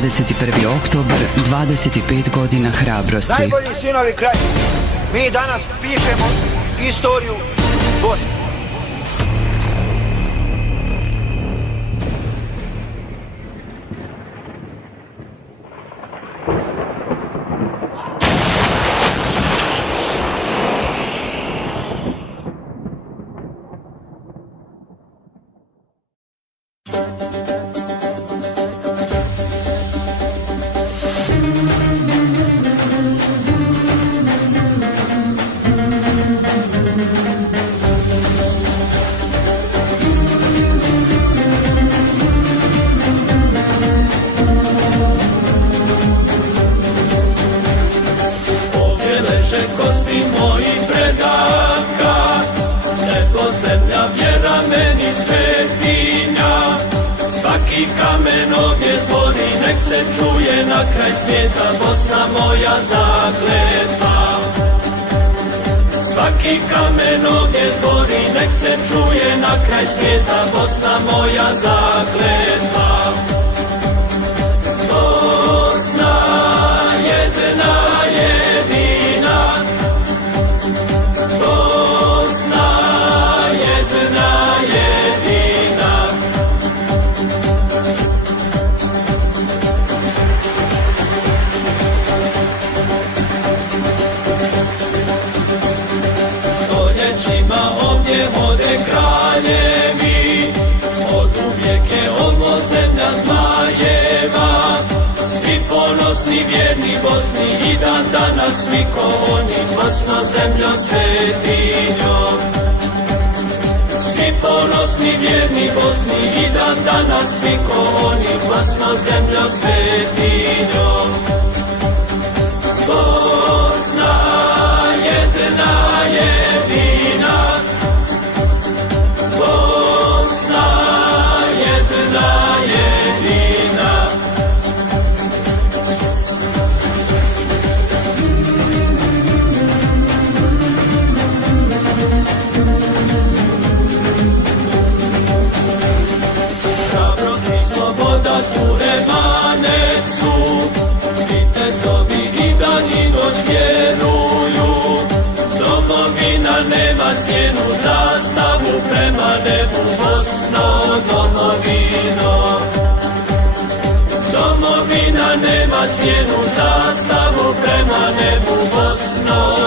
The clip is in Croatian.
21. oktobar, 25 godina hrabrosti. Najbolji sinovi kraja. Mi danas pišemo istoriju Bosne. Kosti mojih predaka, nebo zemlja vjera meni svetinja. Svaki kamen ovdje zbori, nek se čuje na kraj svijeta Bosna moja zakletva. Svaki kamen ovdje zbori, nek se čuje na kraj svijeta Bosna moja zakletva. Bosna jedna jedina, Bosna jedna jedina. Stoljećima ovdje vode kraljevi, od uvijek je ovo zemlja zmajeva. Svi ponosni, vjerni Bosni i dan danas svi ko oni, Bosno zemljo svetinjo. Svi ponosni, vjerni Bosni i dan danas svi ko oni, Bosno zemljo svetinjo. Bosna jedna jedina, Bosna jedna jedina. Sloboda su emanet su, vitezovi i dan i noć vjeruju. Domovina nema cijenu, zastavu prema nebu, Bosno domovino. Domovina nema cijenu, zastavu prema nebu, Bosno